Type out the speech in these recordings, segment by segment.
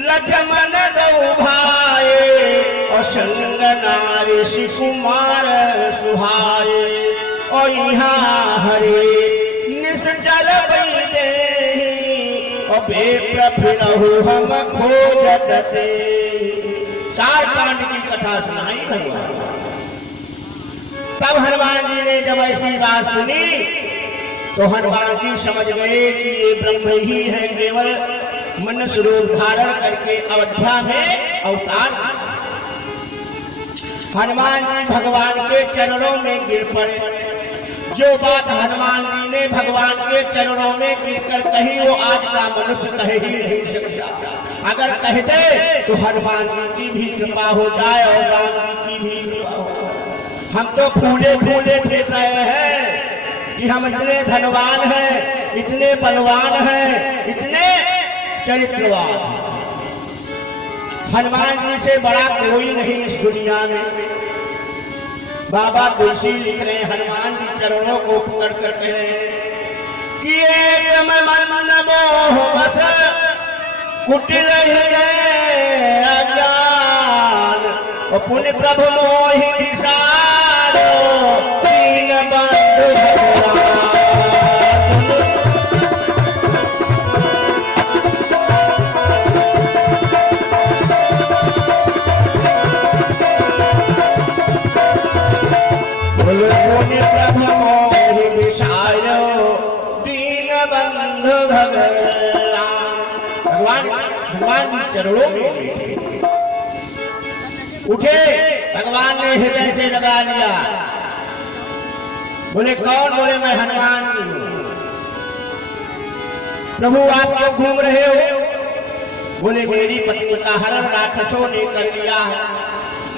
लक्ष्मण दो भाई और संग नारी शिकुमार सुहाए और यहाँ हरे निश्चल बैदे और बेप्र फिरहु हम खोजत ते। 4 कांड की कथा सुनाई भगवान। तब हनुमान जी ने जब ऐसी बात सुनी तो हनुमान जी समझ गए कि ये ब्रह्म ही है, केवल मनुष्य रूप धारण करके अयोध्या में अवतार। हनुमान जी भगवान के चरणों में गिर पड़े। जो बात हनुमान जी ने भगवान के चरणों में गिरकर कही वो आज का मनुष्य कह ही नहीं सकता। अगर कह दे तो हनुमान जी की भी कृपा हो जाए और राम जी की भी कृपा हो जाए। हम तो फूले फूले फिर रहे हैं कि हम इतने धनवान हैं, इतने बलवान हैं, इतने चरित्रवान। हनुमान जी से बड़ा कोई नहीं इस दुनिया में। बाबा तुलसी लिख रहे हैं, हनुमान जी चरणों को पकड़ कर कह रहे हैं कि एक मन मोह बस कुटिल अज्ञान और पुण्य प्रभु मोहि विसारो दीन बंधु भगवान। पुण्य प्रभु मोहि विसारो दीन बंधु भगवान। भगवान जी चरणों में उठे। भगवान ने हृदय से लगा लिया। बोले कौन? बोले मैं हनुमान जी हूं। प्रभु आप क्यों घूम रहे हो? बोले मेरी पत्नी का हरण राक्षसों ने कर लिया है,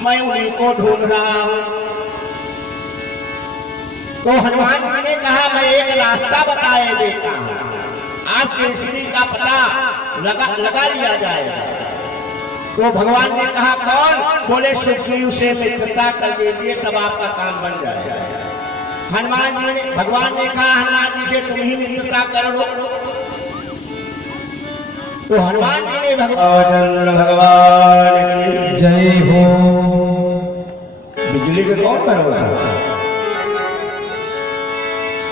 मैं उन्हीं को ढूंढ रहा हूं। तो हनुमान जी ने कहा मैं एक रास्ता बताए देता हूं, आपके स्त्री का पता लगा लिया जाएगा। तो भगवान ने कहा कौन? बोले सुग्रीव से मित्रता कर लीजिए तब आपका काम बन जाएगा। भगवान ने कहा हनुमान जी से तुम ही मित्रता कर लो। तो हनुमान जी ने चंद्र भगवान की जय हो। बिजली का कौन भरोसा?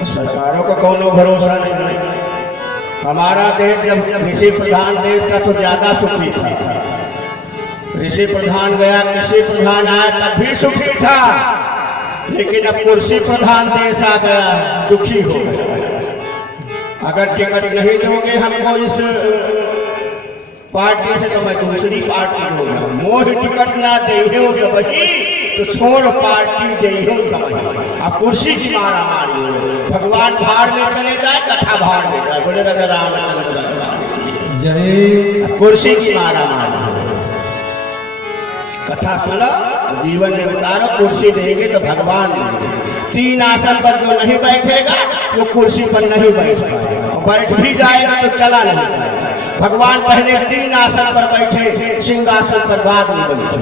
सरकारों का कौन भरोसा नहीं। हमारा देश जब कृषि प्रधान देश था तो ज्यादा सुखी था। कृषि प्रधान गया, कृषि प्रधान आया तब भी सुखी था, लेकिन अब कुर्सी प्रधान देश आ गया, दुखी हो गया। अगर टिकट नहीं दोगे हमको इस पार्टी से तो मैं दूसरी पार्टी होगा। मोह टिकट ना दे जब ही तो छोड़ पार्टी दे तब ही। अब कुर्सी की मारा मारी हो। भगवान भाड़ में चले जाए, कथा भाड़ में जाए। बोले राजा रामचंद्र जय। कुर्सी की मारा मारी कथा सुनो, जीवन में उतारो। कुर्सी देंगे तो भगवान देंगे। 3 आसन पर जो नहीं बैठेगा वो कुर्सी पर नहीं बैठ पाएगा, और बैठ भी जाएगा तो चला नहीं पाएगा। भगवान पहले 3 आसन पर बैठे, सिंहासन पर बाद में बैठे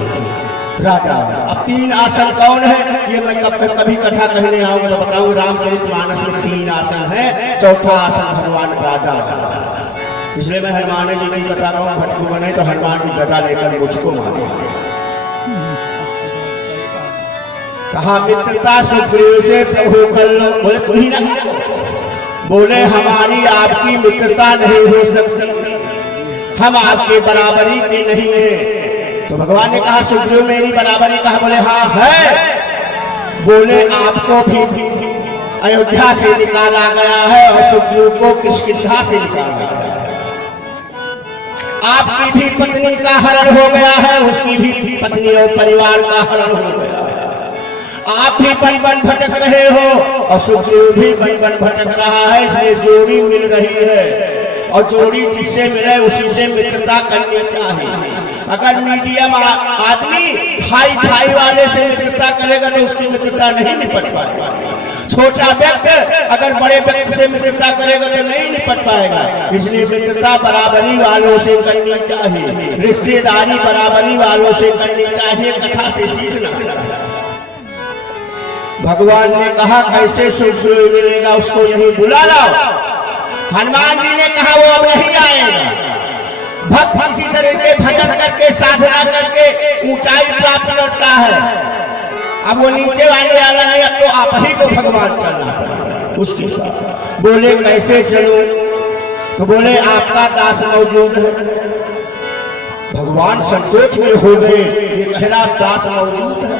राजा। अब 3 आसन कौन है ये मैं कभी कथा कहने आऊंगा तो बताऊं। रामचरितमानस में 3 आसन है, चौथा आसन भगवान राजा का। इसलिए मैं हनुमान जी की कथा कहूं, भटकू बने तो हनुमान जी गदा लेकर मुझको मारे। कहा मित्रता सुग्रीव से प्रभु कर लो। बोले तुम ही ना। बोले हमारी आपकी मित्रता नहीं हो सकती, हम आपके बराबरी की नहीं है। तो भगवान ने कहा सुग्रीव मेरी बराबरी कहा? बोले हाँ है। बोले आपको भी अयोध्या से निकाला गया है और सुग्रीव को किष्किंधा से निकाला गया है। आपकी भी पत्नी का हरण हो गया है, उसकी भी पत्नी और परिवार का हरण हो गया है। आप भी बन बन भटक रहे हो और सुग्रीव भी बन बन भटक रहा है। इसलिए जोड़ी मिल रही है, और जोड़ी जिससे मिले उसी से मित्रता करनी चाहिए। अगर मीडियम आदमी हाई फाई वाले से मित्रता करेगा तो उसकी मित्रता नहीं निपट पाएगा। छोटा व्यक्ति अगर बड़े व्यक्ति से मित्रता करेगा तो नहीं निपट पाएगा। इसलिए मित्रता बराबरी वालों से करनी चाहिए, रिश्तेदारी बराबरी वालों से करनी चाहिए। कथा से सीखना। भगवान ने कहा कैसे सुग्रीव मिलेगा, उसको यही बुला लाओ। हनुमान जी ने कहा वो अब नहीं आएगा। भक्त किसी तरह के भजन करके साधना करके ऊंचाई प्राप्त करता है। अब वो नीचे वाले वाला नहीं, अब तो आप ही को भगवान चलना पड़ेगा उसके साथ। बोले कैसे चलो? तो बोले आपका दास मौजूद है। भगवान संतोष में हो गए, ये कह रहा दास मौजूद है।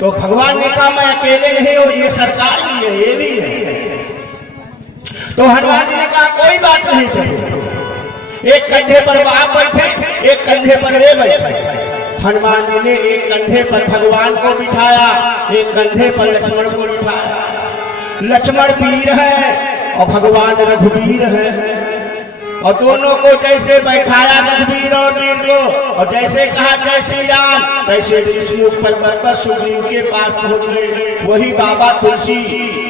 तो भगवान ने कहा मैं अकेले नहीं हूं, ये सरकार भी है, ये भी है। तो हनुमान जी ने कहा कोई बात नहीं प्रभु। एक कंधे पर आप बैठे, एक कंधे पर वे बैठे। हनुमान जी ने एक कंधे पर भगवान को बिठाया, एक कंधे पर लक्ष्मण को बिठाया। लक्ष्मण वीर है और भगवान रघुवीर है, और दोनों को जैसे बैठाया रघुवीर और वीर को, और जैसे कहा जय श्री राम, वैसे विष्णु पर्वत पर सुग्रीव के पास पहुंच गए। वही बाबा तुलसी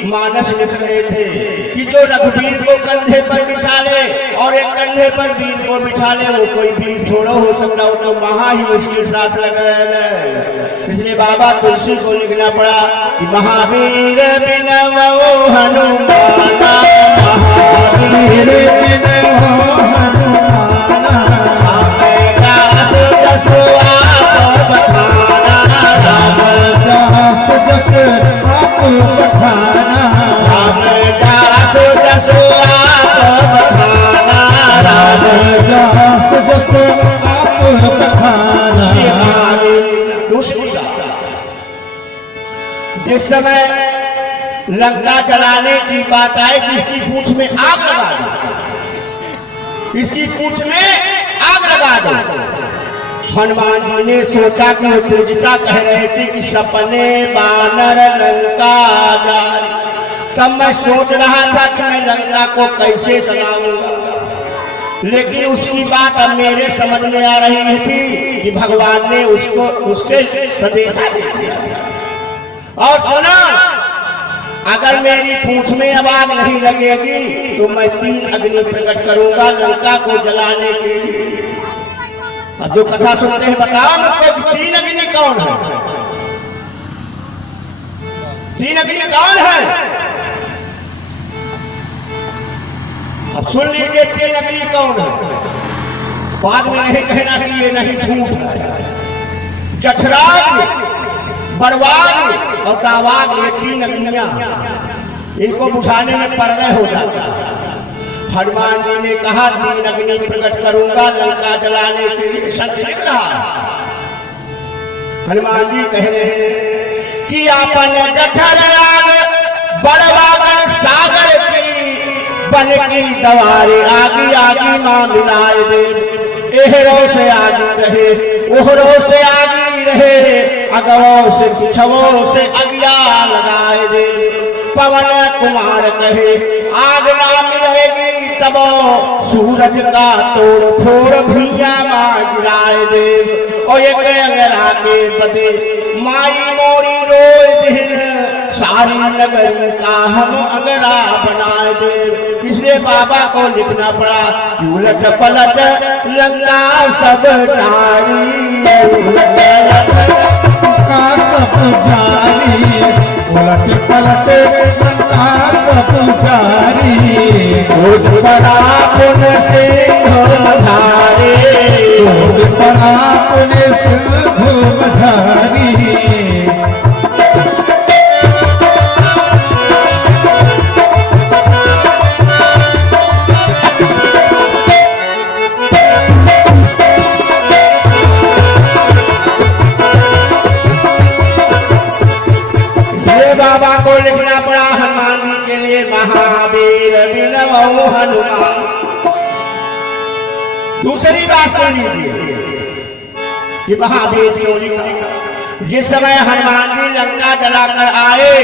मानस लिख रहे थे कि जो रघुवीर को कंधे पर बिठा ले और एक कंधे पर वीर को बिठा ले, वो कोई वीर थोड़ा हो सकता, वो तो महा ही उसके साथ लगा है। इसलिए बाबा तुलसी को लिखना पड़ा कि महावीर बिन वो हनुमाना, महावीर बिन जिस समय लंका जलाने की बात आए कि इसकी पूंछ में आग लगा दो, इसकी पूंछ में आग लगा दो। हनुमान जी ने सोचा कि वो दुर्जिता कह रहे थे कि सपने बानर लंका जाए। तब मैं सोच रहा था कि मैं लंका को कैसे जलाऊंगा, लेकिन उसकी बात अब मेरे समझ में आ रही थी कि भगवान ने उसको उसके संदेशा दे दिया। और सुना, अगर मेरी पूंछ में अब आग नहीं लगेगी तो मैं 3 अग्नि प्रकट करूंगा लंका को जलाने के लिए। अब जो कथा सुनते हैं बताओ मुझको कि 3 अग्नि कौन है? 3 अग्नि कौन है? अब सुन लीजिए 3 अग्नि कौन है। बाद में नहीं कहना कि ये नहीं झूठ है। जठराग्नि, बड़वाग्नि और दावाग्नि, ये 3 अग्नियां, इनको बुझाने में परलय हो जाता है। हनुमान जी ने कहा 3 अग्नि प्रकट करूंगा लंका जलाने के लिए। संत लिख रहा है, हनुमान जी कह रहे हैं कि आपन जठर आग बड़वागन सागर की बन की दवारे आगी आगी मां मिलाए दे। एहरो से आगी रहे, ओहरो से आगी रहे, अगवों से पिछवों से अगिया लगाए दे। पवन कुमार कहे आग ना मिलेगी तबो सूरज का तोड़ फोड़ भुइया मां गिराए दे। और एक अंगरा के बदे माई मोरी रोए दिन, सारी नगरी का हम अंगरा बनाए दे। इसलिए बाबा को लिखना पड़ा कि उलट पलट लंका सब जारी, सब जारी, उलट पलट लंका सब जारी। दूध बड़ा पुन सिंह धारे, दूध बड़ा पुन सिंह धारी। बाबा को लिखना पड़ा हनुमान जी के लिए महावीर बिनवो हनुमान। दूसरी बात सुन लीजिए कि महावीर क्यों लिखा। जिस समय हनुमान जी लंका जलाकर आए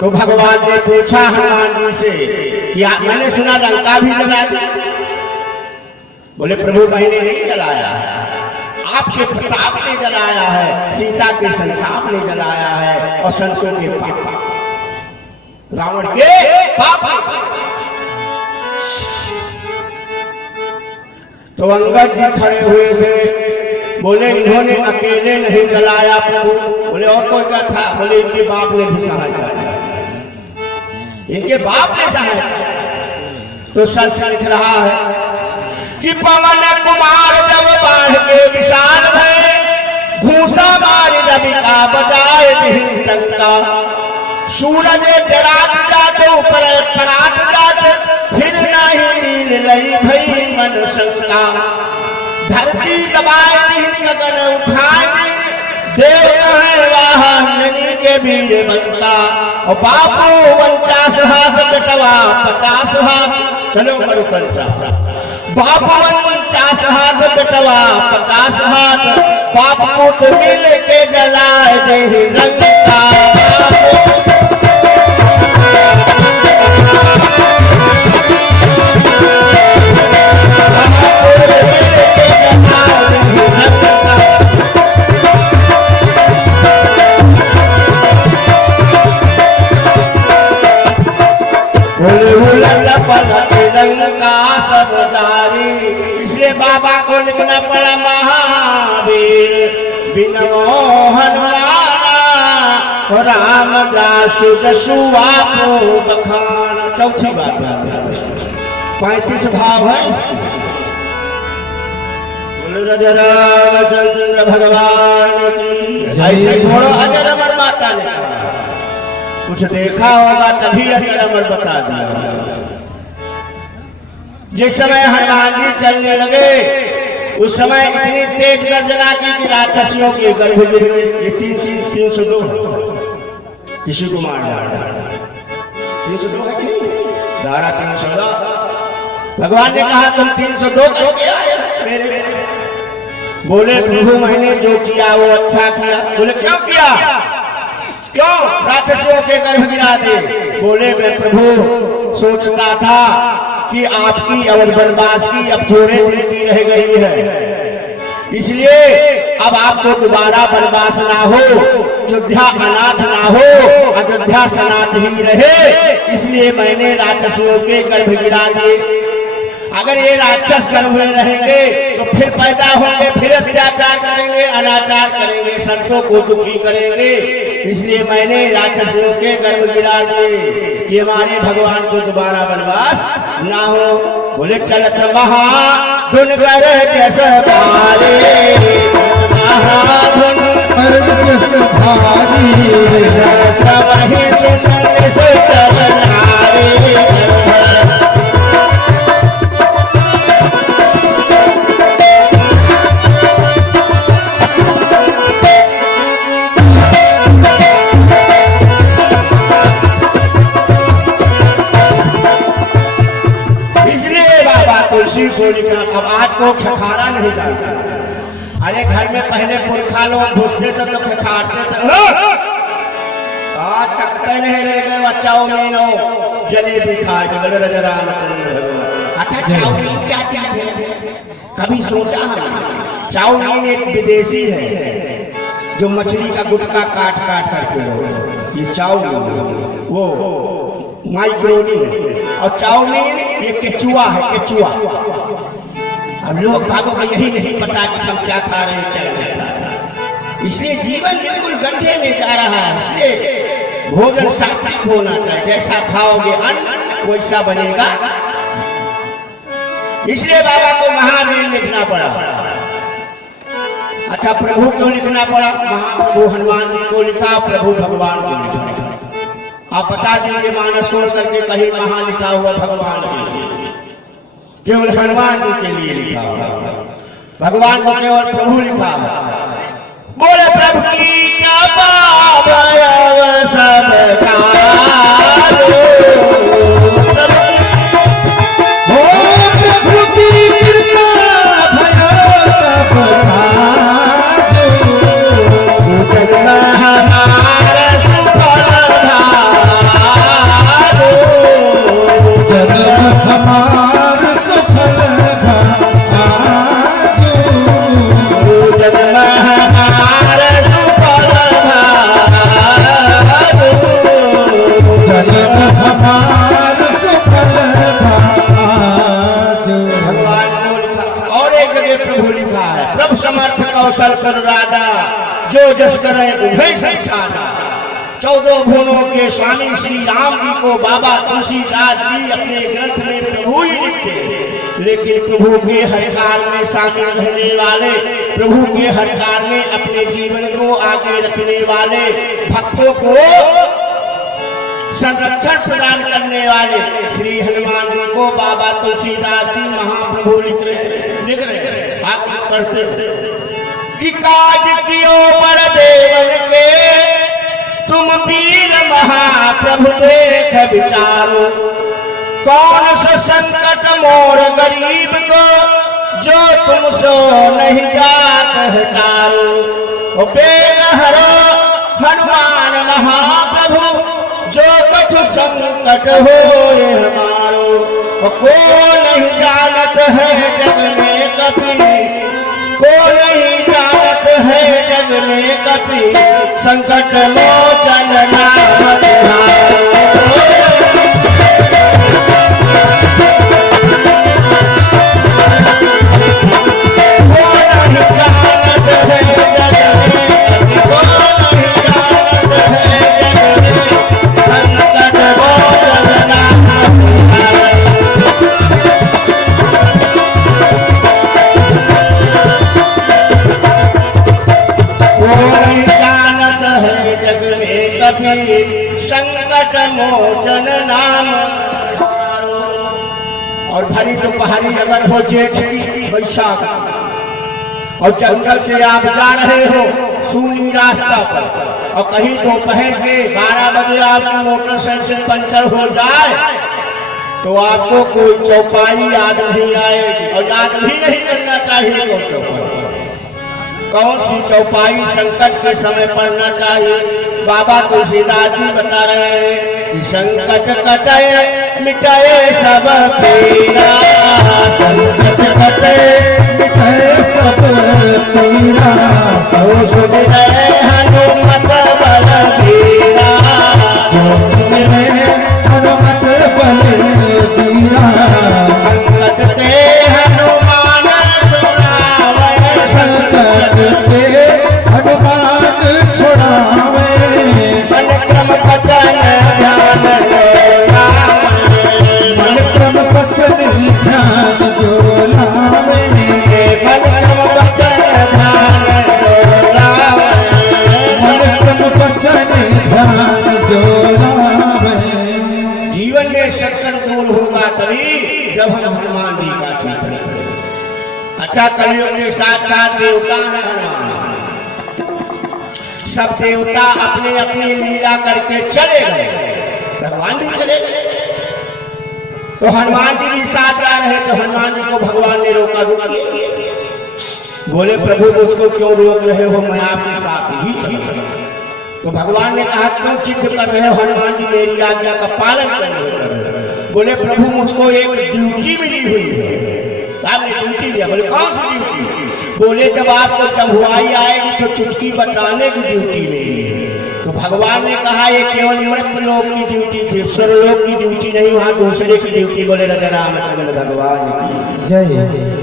तो भगवान ने पूछा हनुमान जी से कि मैंने सुना लंका भी जला दी। बोले प्रभु मैंने नहीं जलाया है, आपके प्रताप ने जलाया है, सीता के संताप ने जलाया है और संतों के पाप, रावण के पाप। तो अंगद जी खड़े हुए थे, बोले इन्होंने अकेले नहीं जलाया प्रभु। बोले और कोई क्या था? बोले इनके बाप ने भी सहायता किया, इनके बाप ने सहायता। तो संत लिख रहा है कि पवन कुमार जब बाढ़ के विशाल भय, घूसा मार रवि का बजाए दिन टंका। सूरज डरात जाते ऊपर परात जाते, फिर नहीं नील लई भई मन शंका। धरती दबाए दिन गगन उठाए, देव कहे वाह अंजनी के वीर बनता। और बापू 49 हाथ बेटवा 50 हाथ, चलो करो 50। बापू 49 हाथ बेटवा 50 हाथ, बाप को तो मिल के जलाए दे रंगा। लंका सब जारी, इसलिए बाबा को लिखना पड़ा महावीर बिनो हनुमाना, राम जासु जसुआ को बखाना। चौथी बात है 35 भाव है। बोलो रामचंद्र भगवान की। ऐसे थोड़ा अजर अमर माता ने कुछ देखा होगा तभी अजर अमर बता दिया। जिस समय हनुमान जी चलने लगे उस समय इतनी तेज गर्जना की कि राक्षसियों के गर्भ गिर गए। ये 302 किसी को मार डाला। 302 है कि धारा 302। भगवान ने कहा तुम 302 करके आए मेरे। बोले प्रभु मैंने जो किया वो अच्छा किया। बोले क्यों किया, क्यों राक्षसियों के गर्भ गिरा दे। बोले मैं प्रभु सोचता था कि आपकी और वनवास की अब थोड़े दिन की रह गई है, इसलिए अब आपको दोबारा वनवास ना हो, अयोध्या अनाथ ना हो, अयोध्या सनाथ ही रहे, इसलिए मैंने राक्षसों के गर्भ गिरा दिए। अगर ये राक्षस गर्भ में रहेंगे तो फिर पैदा होंगे, फिर अत्याचार करेंगे, अनाचार करेंगे, संतों को दुखी करेंगे, इसलिए मैंने राक्षसों के गर्भ गिरा दिए कि हमारे भगवान को दोबारा वनवास ना हो। बोले चलत महाधुन गर जैसे भारी, महाधुन भारी सब ही सुनने से चलनारे। तुलसी को लिखा। अब आज को खखारा नहीं जाता। अरे घर में पहले पुरखा लोग घुसते थे तो खखारते थे, आज तकते नहीं रह गए। बच्चाओं में नो जलेबी खाए बोले राजा रामचंद्र भगवान। अच्छा चाउमीन क्या चीज है, कभी सोचा हमने? चाउमीन एक विदेशी है जो मछली का गुटका काट काट करके, ये चाउमीन वो माइक्रोनी है। और चाउमीन ये केचुआ है, केचुआ। अब लोग भागों को यही नहीं पता कि हम क्या खा रहे हैं, क्या नहीं खा रहे हैं। इसलिए जीवन बिल्कुल गड्ढे में जा रहा है। इसलिए भोजन सात्विक होना चाहिए, जैसा खाओगे अन्न वैसा बनेगा। इसलिए बाबा को महावीर लिखना पड़ा। अच्छा प्रभु क्यों लिखना पड़ा? महाप्रभु हनुमान जी को लिखा, प्रभु भगवान को लिखा। आप बता दीजिए मानस खोल करके कहीं महा लिखा हुआ भगवान के लिए, केवल हनुमान जी के लिए लिखा हुआ। भगवान को केवल प्रभु लिखा है। बोले प्रभु की क्या पाप सब प्रभु की कृपा कौशल कर राजा, जो जस करे उभय संसारा। 14 भुवनों के स्वामी श्री राम जी को बाबा तुलसीदास जी अपने ग्रंथ में प्रभु ही लिखते हैं, लेकिन प्रभु के हर कार्य में शामिल रहने वाले, प्रभु के हर कार्य में अपने जीवन को आगे रखने वाले, भक्तों को संरक्षण प्रदान करने वाले श्री हनुमान जी को बाबा तुलसीदास जी महाप्रभु लिख रहे हैं। आप पढ़ते कि काज कियो पर देवन के तुम वीर महाप्रभु देख विचारो, कौन सा संकट मोर गरीब को जो तुम सो नहीं जात हटारो। बेग हरो हनुमान महाप्रभु जो कछु संकट हो हमारो। को नहीं जानत है जग में कभी, को नहीं जानत है जग में कभी, संकट मोचन नाम तिहारो। संकट मोचन नाम। और भरी दोपहरी अगर हो जेठ की बैसाख और जंगल से आप जा रहे हो सूनी रास्ता पर, और कहीं दोपहर के 12 बजे आपकी मोटरसाइकिल पंचर हो जाए तो आपको कोई चौपाई याद नहीं आएगी, और याद भी नहीं करना चाहिए वो चौपाई। कौन सी चौपाई संकट के समय पढ़ना चाहिए? बाबा तुलसीदास जी बता रहे हैं कि संकट कटे मिटाए सब पीरा, संकट कटे मिटाए सब पीरा, तो सुमिरे हनुमत बलबीरा, जो सुमिरे हनुमत बलबीरा। संकट ते हनुमान छुड़ावे, संकट ते हनुमान छुड़ावे, मन क्रम वचन ध्यान मन क्रम वचन ध्यान जो लावे, मन क्रम वचन ध्यान जो लावे, मन क्रम वचन ध्यान जो लावे। जीवन में संकट दूर होगा तभी जब हम हनुमान जी का चिंतन करें। अच्छा, कलियुग के साक्षात देवता है हनुमान। सब देवता अपने अपनी लीला करके चले गए, भगवान भी चले गए, तो हनुमान जी भी साथ जा रहे। तो हनुमान जी को भगवान ने रोका, रुकिए। बोले प्रभु मुझको क्यों रोक रहे हो, मैं आपके साथ ही चलूंगा। तो भगवान ने कहा क्यों जिद कर रहे हो हनुमान जी, मेरी आज्ञा का पालन करने कर। बोले प्रभु मुझको एक ड्यूटी मिली हुई है। आपने ड्यूटी दिया? बोले कौन सी ड्यूटी? बोले जब आपको चंबुआई आएगी तो चुटकी बचाने की ड्यूटी मेरी है। तो भगवान ने कहा ये केवल मृत्यु लोक की ड्यूटी थी, स्वर्गलोक की ड्यूटी नहीं, वहां दूसरे की ड्यूटी। बोले राजा रामचंद्र भगवान की जय।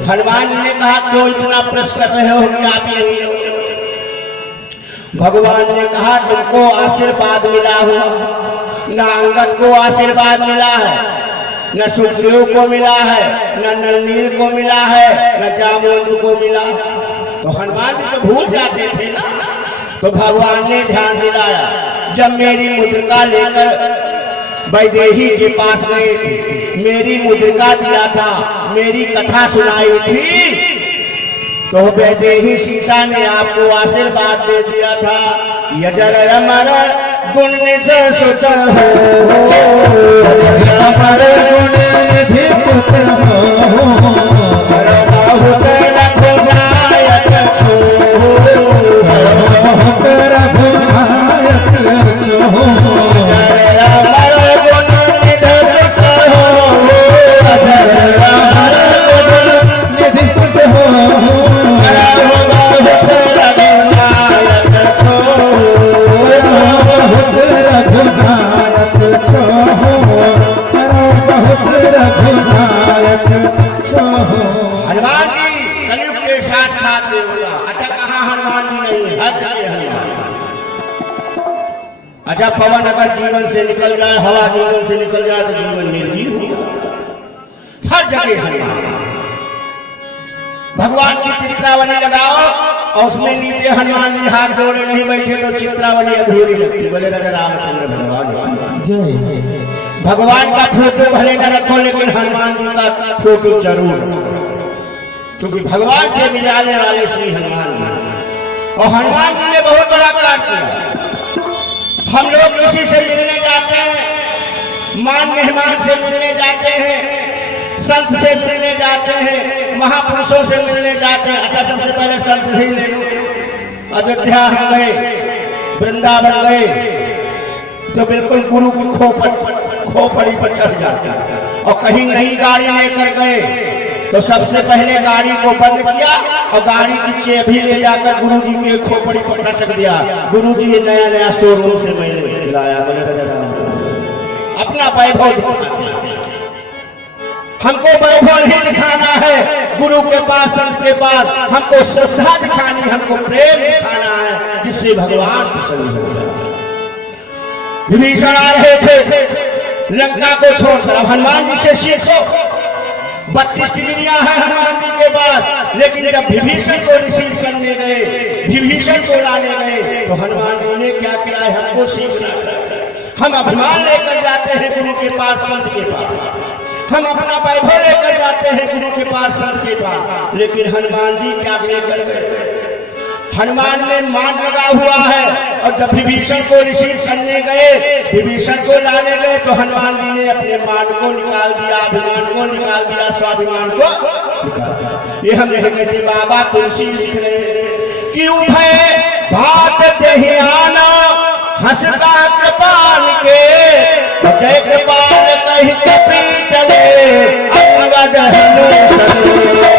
हनुमान जी ने कहा क्यों इतना प्रश्न कर रहे हो कि आप यही हो? भगवान ने कहा तुमको आशीर्वाद मिला हुआ, न अंगद को आशीर्वाद मिला है, न सुग्रीव को मिला है, न नलनील को मिला है, न जामवंत को मिला। तो हनुमान जी तो भूल जाते थे ना। तो भगवान ने ध्यान दिलाया, जब मेरी मुद्रिका लेकर वैदेही के पास गए थे, मेरी मुद्रिका दिया था, मेरी कथा सुनाई थी, तो वैदेही सीता ने आपको आशीर्वाद दे दिया था, यजर अमर गुण निधि सुत हो, अमर गुण निधि सुत हो, बहुत रघुनायक छो, बहुत रघुनायक छो, अमर गुण निधि सुत हो, अमर गुण निधि सुत हो, हनुमान जी कलयुग के साक्षात देवता। अच्छा, कहा हनुमान जी नहीं है, हनुमान। अच्छा, पवन अगर जीवन से निकल जाए, हवा जीवन से निकल जाए तो जीवन निर्जीव हो जाए। हर जगह हनुमान, भगवान की चित्रावली लगाओ और उसमें नीचे हनुमान जी हाथ जोड़े नहीं बैठे तो चित्रावली अधूरी लगती। बोले राजा रामचंद्र भगवान जय। भगवान का फोटो भले न रखो लेकिन हनुमान जी का फोटो जरूर रखो, क्योंकि भगवान से मिलाने वाले श्री हनुमान जी। और हनुमान जी ने बहुत बड़ा कार्य किया। हम लोग किसी से मिलने जाते हैं, मान मेहमान से मिलने जाते हैं, संत से मिलने जाते हैं, महापुरुषों से मिलने जाते हैं। अच्छा, सबसे पहले संत ही ले लो। अयोध्या हम गए, वृंदावन गए तो बिल्कुल गुरु की खोपड़ी पर चढ़ जाते हैं। और कहीं नई गाड़ी लेकर गए तो सबसे पहले गाड़ी को बंद किया और गाड़ी की चाबी ले जाकर गुरु जी के खोपड़ी पर लटक दिया। गुरु जी ये नया नया शोरूम से मैंने लाया। बोले अपना वैभव दिखाते हैं। हमको वैभव नहीं दिखाना है, गुरु के पास संत के पास हमको श्रद्धा दिखानी, हमको प्रेम दिखाना है, जिससे भगवान प्रसन्न हो जाए। विभीषण आ रहे थे लंका को छोड़कर। अब हनुमान जी से सीखो, 32 डिग्रियां हैं हनुमान जी के पास, लेकिन जब विभीषण को रिसीव करने गए, विभीषण को लाने गए तो हनुमान जी ने क्या किया है, हमको सीखना चाहिए। हम अभिमान लेकर जाते हैं गुरु के पास संत के पास, हम अपना वैभव लेकर जाते हैं गुरु के पास संत के पास, लेकिन हनुमान जी क्या लेकर गए। हनुमान में मान लगा हुआ है। और जब विभीषण को रिसीव करने गए, विभीषण को लाने गए तो हनुमान जी ने अपने मान को निकाल दिया, अभिमान को निकाल दिया, स्वाभिमान को निकाल दिया। ये हम नहीं कहते, बाबा तुलसी लिख रहे हैं कि उभय भात दहियाना हंसता कृपाल के, जय कृपाल कहीं कपी चले अंगद हनुमान।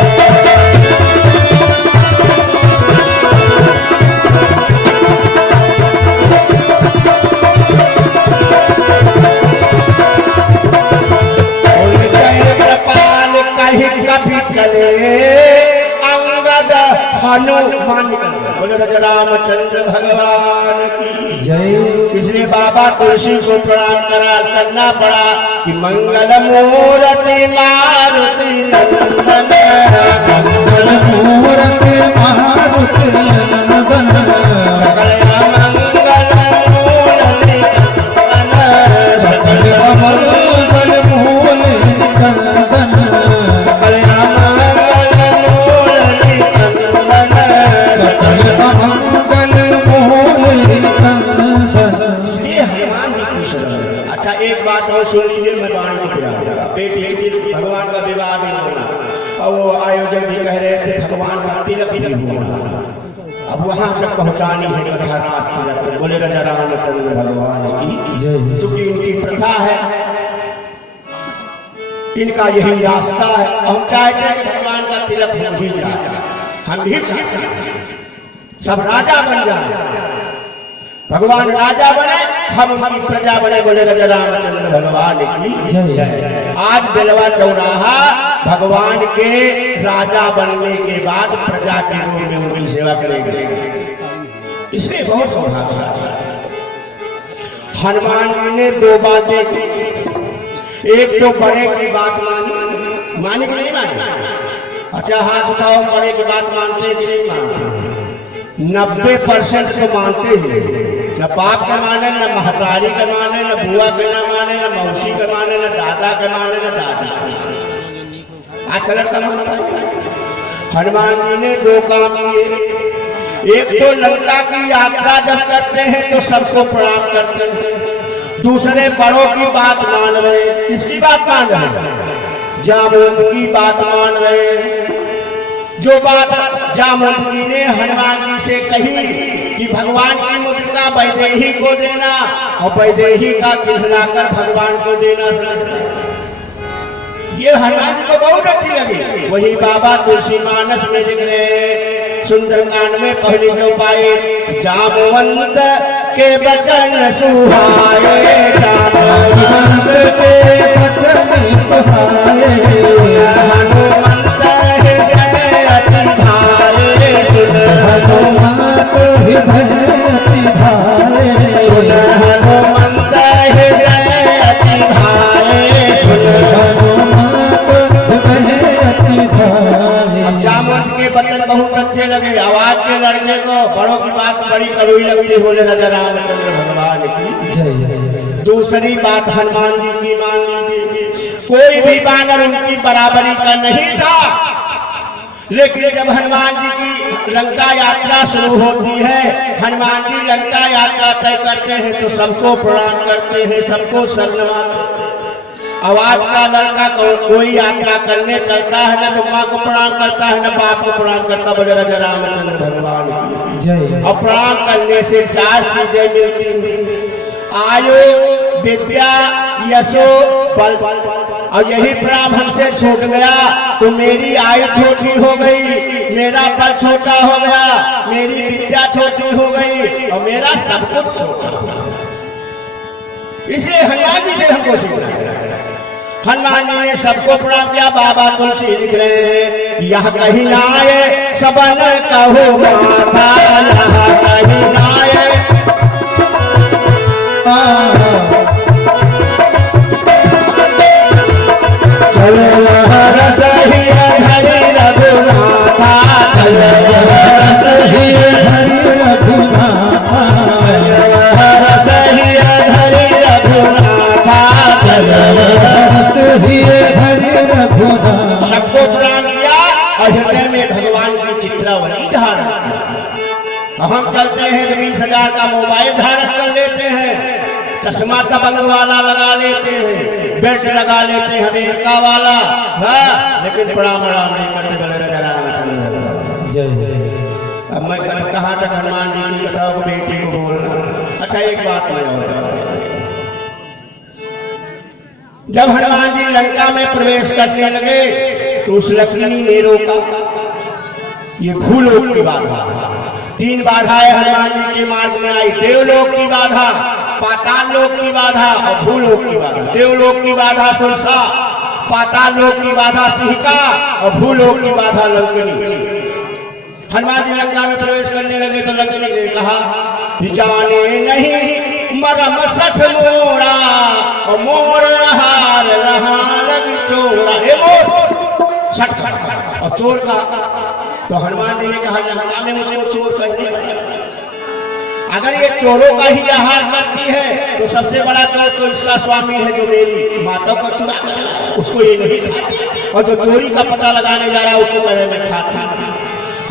कभी चले अंगद हनुमान। बोले राजा रामचंद्र भगवान की जय। इसलिए बाबा तुलसी को प्रणाम करना पड़ा कि मंगल मूर्ति मारुति नंदन, मंगल मूर्ति मारुति नंदन, सकल मंगल मूर्ति नंदन, सकल मंगल मूर्ति नंदन, एक बात और सुन लीजिए, मैं बाण को पिला दूंगा। बेटी की भगवान का विवाह भी होना और वो आयोजक जी कह रहे थे भगवान का तिलक भी होना। अब वहां तक पहुंचानी है कथा रात तिलक। बोले राजा रामचंद्र भगवान की, क्योंकि इनकी प्रथा है, इनका यही रास्ता है। हम चाहते हैं कि भगवान का तिलक हो ही जाए, हम भी चाहते हैं सब राजा बन जाए, भगवान राजा बने, हम उनकी प्रजा बने। बोले राजा रामचंद्र भगवान की जय। आज बेलवा चौराहा भगवान के राजा बनने के बाद प्रजा के रूप में उनकी सेवा करेंगे, इसलिए बहुत सौभाग्यशाली। हनुमान जी ने 2 बातें की। एक तो बड़े की बात मानी कि नहीं मानी? अच्छा हाथ उठाओ, बड़े की बात मानते कि नहीं मानते? 90% तो मानते ही, न बाप के माने, न महतारी के माने, न बुआ के न माने, न मौसी के माने, न दादा के माने, न दादी के माने। आजकल का मानता है। हनुमान जी ने 2 काम किए। एक तो लंका की यात्रा जब करते हैं तो सबको प्रणाम करते हैं। दूसरे बड़ों की बात मान रहे। किसकी बात मान रहे? जामुन की बात मान रहे। जो बात जामुन जी ने हनुमान जी से कही कि भगवान की मुद्रिका वैदेही को देना और वैदेही का चिन्ह लाकर भगवान को देना, ये हनुमान जी को बहुत अच्छी लगी। वही बाबा तुलसी मानस में लिख रहे सुंदरकांड में पहली चौपाई, जामवंत के वचन सुहाए, जामवंत के वचन सुहाए, हनुमंत हृदय अति भाए, सुन हनुमंत हृदय अति भाए, सुन अच्छे लगे। आवाज के लड़के को बड़ों की बात बड़ी कड़वी लगती, बोले राजा रामचंद्र भगवान की जय। दूसरी बात हनुमान जी की मान लीजिए, कोई भी बानर उनकी बराबरी का नहीं था। लेकिन जब हनुमान जी की लंका यात्रा शुरू होती है, हनुमान जी लंका यात्रा तय करते हैं तो सबको प्रणाम करते हैं, सबको सर नवाते हैं। आवाज का लड़का कोई यात्रा करने चलता है ना तो माँ को प्रणाम करता है ना बाप को प्रणाम करता, बोले राजा रामचंद्र भगवान की जय। और प्रणाम करने से 4 चीजें मिलती हैं, आयु, विद्या, यशो, बल। और यही प्रणाम हमसे छूट गया तो मेरी आयु छोटी हो गई, मेरा बल छोटा हो गया, मेरी विद्या छोटी हो गई और मेरा सब कुछ छोटा हो गया। इसलिए हनुमान जी से हमको सीखना है। हनुमान जी ने सबको प्रणाम किया। बाबा तुलसी लिख रहे हैं, यह कहीं नाये सबन कहो माता, यह कहीं नाये रसही हरि रघुनाथा, रसही हरि रघुनाथा, रसही हरि रघुनाथा, रसही हरि रघुनाथा। सबको प्रणाम किया और हृदय में भगवान की चित्रावली धारण किया। हम चलते हैं तो 20,000 का मोबाइल धारण कर लेते हैं, चश्मा तबंग वाला लगा लेते हैं, बेल्ट लगा लेते हैं अमेरिका वाला, लेकिन प्रणाम नहीं करते, बोले राजा रामचंद्र जय। अब मैं कहाँ तक हनुमान जी की कथा को बेटी को बोलना। अच्छा एक बात मैं और जब हनुमान जी लंका में प्रवेश करने लगे तो उस लक्ष्मी ने रोका। ये भूलोक की बाधा, 3 बाधाएं हनुमान जी के मार्ग में आई, देवलोक की बाधा, पाताल लोक की बाधा और भूलोक की बाधा। देवलोक की बाधा सुरसा, पाताल लोक की बाधा सिंहिका और भूलोक की बाधा लंकनी। हनुमान जी लंका में प्रवेश करने लगे तो लंकनी ने कहा, जाने नहीं मरम सठ मोरा और मोर हार रहा लग चोरा। हे मोर सठ खट और चोर का। तो हनुमान जी ने कहा, लंका में मुझको चोर कहने लगा। अगर ये चोरों का ही आहार करती है तो सबसे बड़ा चोर तो इसका स्वामी है जो मेरी माता को चुरा कर, उसको ये नहीं खाती, और जो चोरी का पता लगाने जा रहा है उसको करे मैं खाता।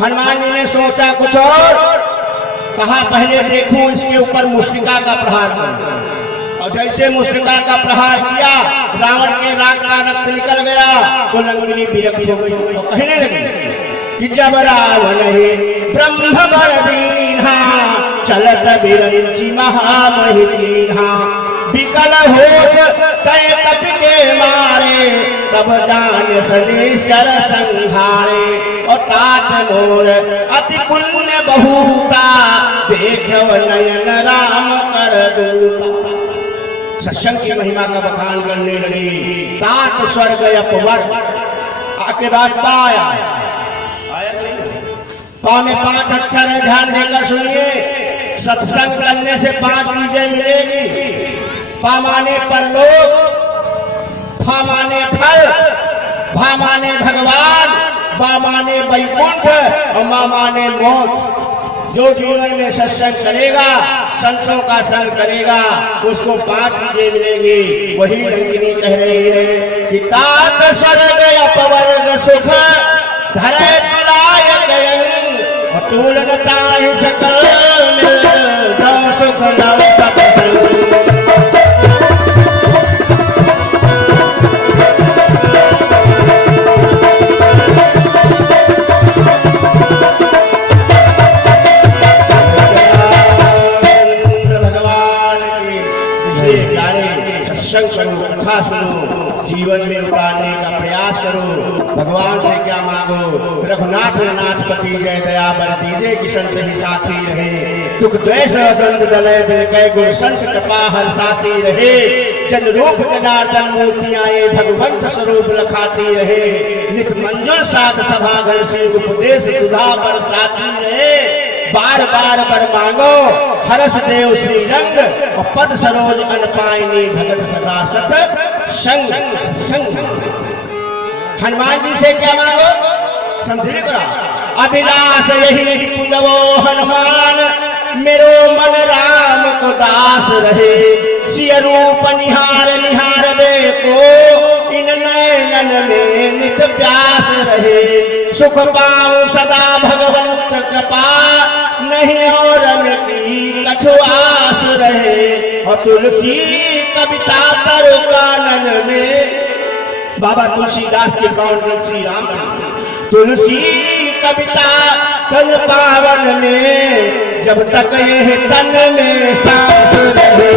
हनुमान जी ने सोचा कुछ और, कहा पहले देखूं इसके ऊपर मुष्टिका का प्रहार करूं। और जैसे मुष्टिका का प्रहार किया, रावण के नाक का रक्त निकल गया तो लंकनी विरक्त हो गई। तो कहने लगी कि जब रावण ही ब्रह्म बर दीन्हा, चलत बिरंची महामहि चीन्हा, विकल होत तय कपि के मारे, तब जान सनेश्वर संहारे। और तात मोर अति पुण्य बहुता, देखव नयन राम कर दूता। सत्संग की महिमा का बखान करने लगी। तात स्वर्ग अपवर आके बाद पाया, पाँव में 5 अक्षर है, ध्यान देकर सुनिए। सत्संग करने से 5 चीजें मिलेगी। पा माने परलोक, फा माने फल, भा माने भगवान, बा माने वैकुंठ और मां माने मौत। जो जीवन में सत्संग करेगा, संतों का संग करेगा, उसको 5 चीजें मिलेंगी। वही लंकिनी कह रही है कि तात स्वर्ग अपवर्ग सुख, धरे तुलाय तूलता ही सकल मिल, जो सुख लव सत्संग। सत्संग करो, कथा सुनो, जीवन में उतारने का प्रयास करो। भगवान से क्या मांगो, रघुनाथ नाथ पति जय दया बर दीजे, कि संत ही साथी रहे, दुख द्वेष द्वंद दलय दिल कै, गुण संत कृपा हर साथी रहे। जन रूप जनार्दन मूर्तियां ये भगवंत स्वरूप लखाती रहे, नित मंजुल साध सभा घर से उपदेश सुधा पर साथी रहे। बार बार बर मांगो हरस देव श्री रंग, और पद सरोज अन पाइनी भगत सदा सत संग संग। हनुमान जी से क्या मांगो, समझे करा। अभिलाष यही पूजवो हनुमान, मेरो मन राम को दास रहे। सिय रूप निहार निहार बे को, इन नयनन में नित प्यास रहे। सुख पाऊं सदा भगवंत कृपा, नहीं और की कछु आस रहे। और तुलसी कविता तर कानन में, बाबा तुलसीदास के कौन श्री राम तुलसी कविता तन पावन में, जब तक यह तन में सांस रहे।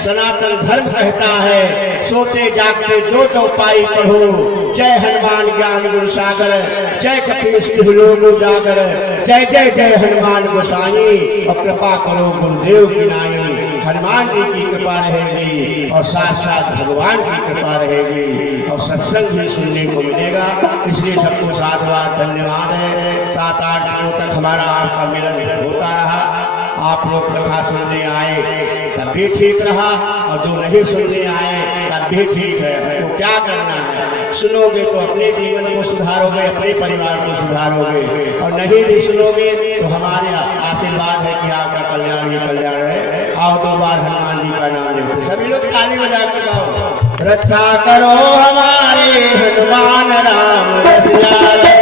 सनातन धर्म कहता है, सोते जागते दो चौपाई पढ़ो। जय हनुमान ज्ञान गुण सागर, जय कपीस तिहु लोक उजागर। जय जय जय हनुमान गोसाई, और कृपा करो गुरुदेव की नाई। हनुमान जी की कृपा रहेगी और साथ साथ भगवान की कृपा रहेगी, और सत्संग ही सुनने को मिलेगा। इसलिए सबको साधुवाद धन्यवाद है। 7-8 दिनों तक हमारा आपका मिलन होता रहा। आप लोग कथा सुनने आए तब भी ठीक रहा, और जो नहीं सुनने आए तब भी ठीक है। तो क्या करना है, सुनोगे तो अपने जीवन को सुधारोगे, अपने परिवार को सुधारोगे, और नहीं भी सुनोगे तो हमारे आशीर्वाद है कि आपका कल्याण ही कल्याण है। आओ 2 बार हनुमान जी का नाम लेते सभी लोग ताली बजा के गाओ। रक्षा करो हमारे हनुमान राम रसिया।